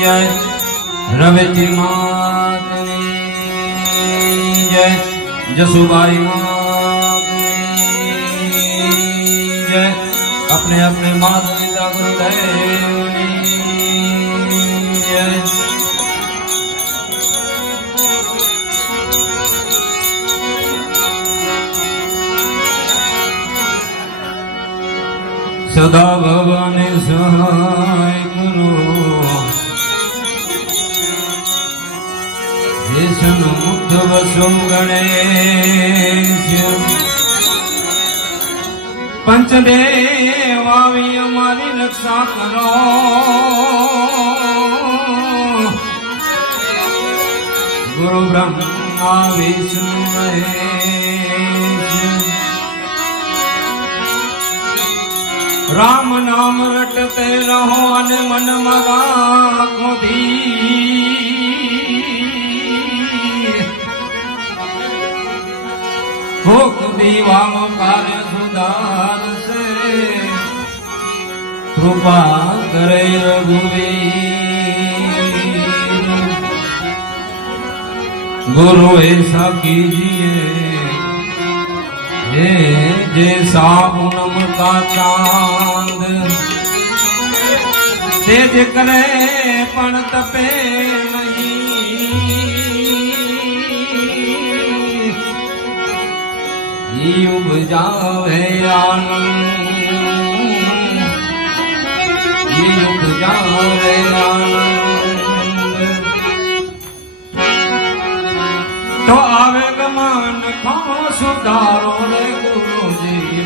जय। रवि मातनी जय। जसुबाई मातनी जय। अपने अपने माता पिता गुरुदेव जय। सदा भवन सहाय गुरु। મુગ્ધ વસો ગણેશ. પંચદેવ આવી અમારી રક્ષા કરો. ગુરુ બ્રહ્મા, વિષ્ણુ રામ નામ રટતે રહો અને મન મગા ધીર ભોગ દીવાનો કાર્ય સુધારશે કૃપા કરે રઘુવીર ગુરુ એસા કીજીએ હે જે સાપૂનમ કા ચાંદ તેજ કરે પણ તપે ઈ ઉપજાવે આનંદ ઈ ઉપજાવે આનંદ તો આવે ગમન ખો સુધારો રે ગુરુજી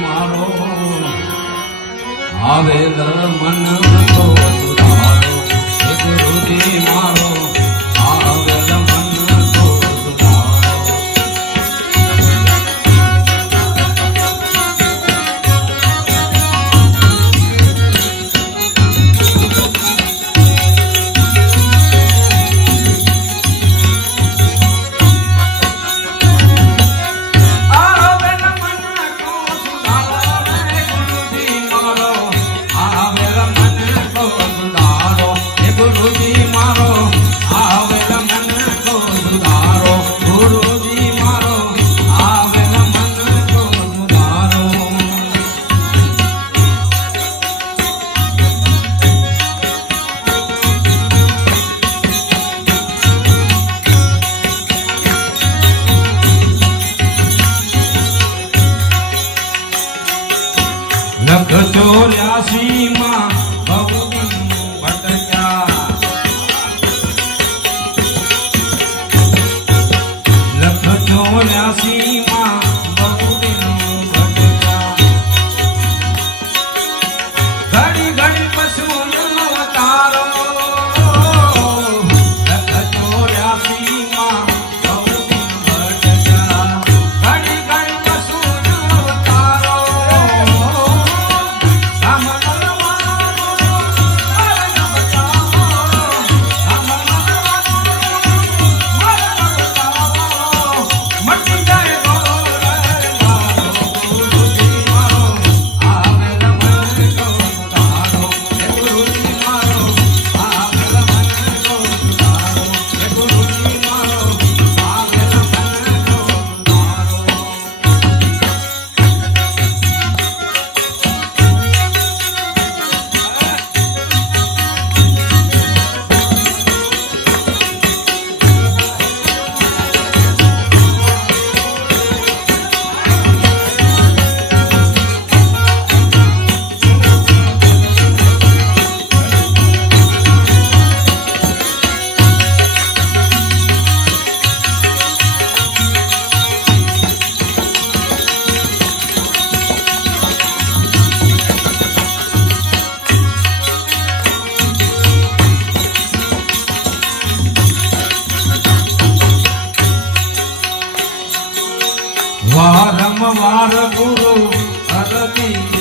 Okay.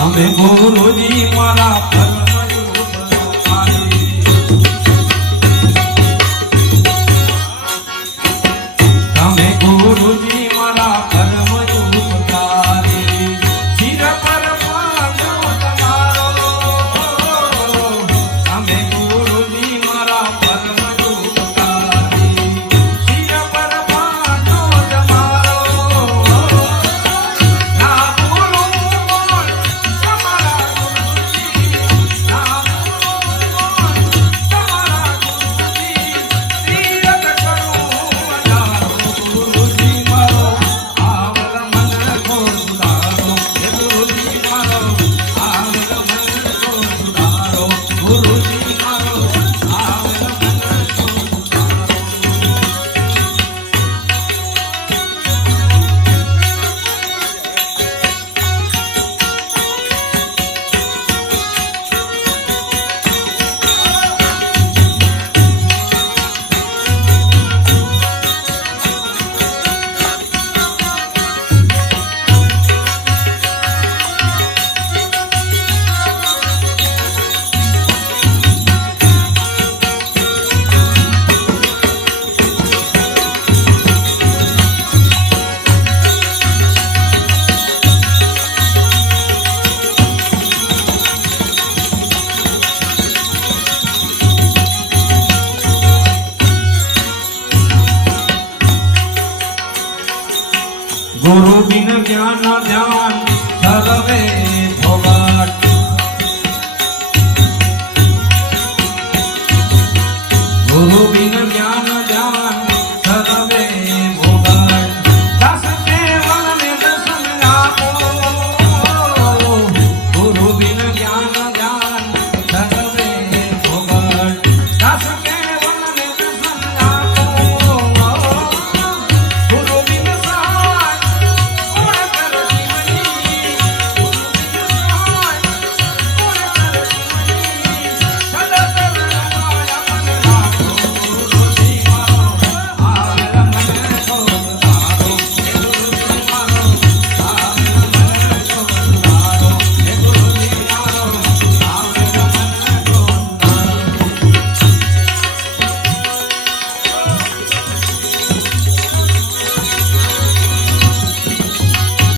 તમે ગુરુજી મારા કર્મયોગ ગુરુ બિન જ્ઞાન ધ્યાન સર્વે